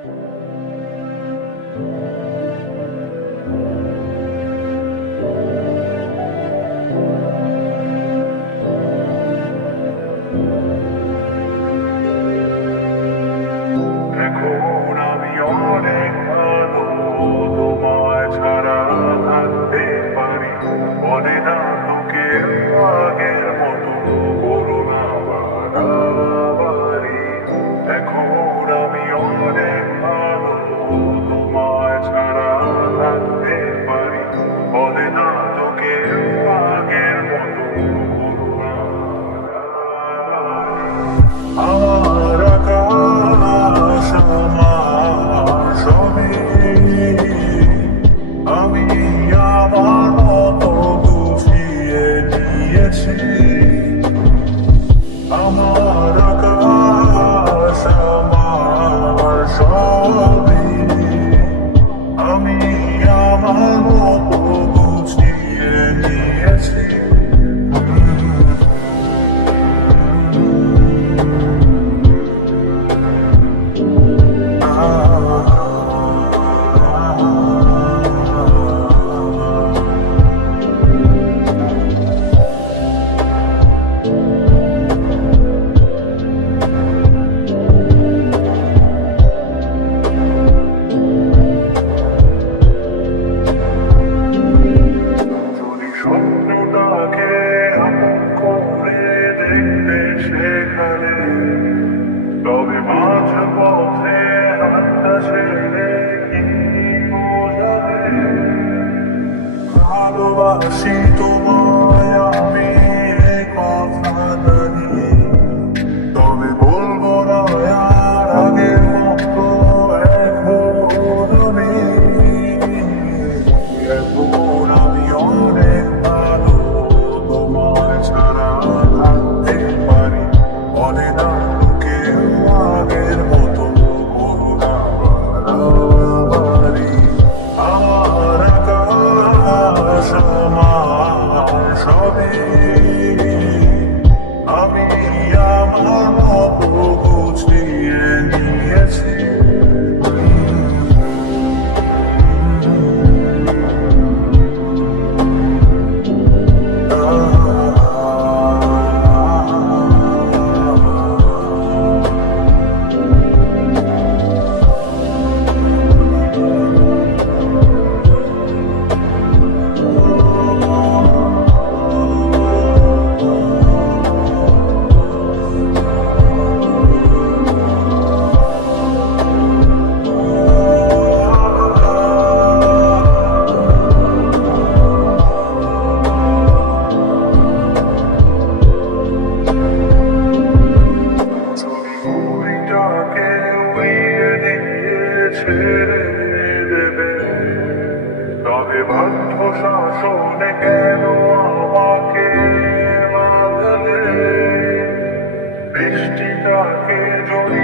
এখন আমি অনেক ভালো, তোমায় ছাড়া থাকতে পারি। বলে না তোকে আগের মতো বলো না বাড়াবাড়ি। এখন আমি অনেক ভালো, তোমায় ছাড়া থাকতে পারি। বলে না তোকে আগের মতো বলো না বাড়াবাড়ি। আমার আকাশ আমার সবই, আমি আমার মতো বুঝিয়ে নিয়েছি। আমার আকাশ আমার সবই, আমি আমার মতো বুঝিয়ে নিয়েছি। যদি স্বপ্নটাকে আপন করে দেখতে সেখানে, তবে মাঝ পথে হাতটা ছেড়ে কি বোঝাবে? ভালোবাসি তোমায় আমি, এ কথা জানি, তবে বলবো না আর আগের মতো এখন আমি। এখন আমি অনেক ভালো, তোমায় ছাড়া থাকতে পারি। বলে না তোকে আগের মতো বলো না বাড়াবাড়ি। আমার আকাশ আমার সবই, আমি আমার মতো বুঝিয়ে নিয়েছি। ঘড়িটাকে উড়িয়ে দিয়ে ছেড়ে দেবে, তবে বাধ্য শাসনে কেন আমাকে বাঁধলে? বৃষ্টিটাকে যদি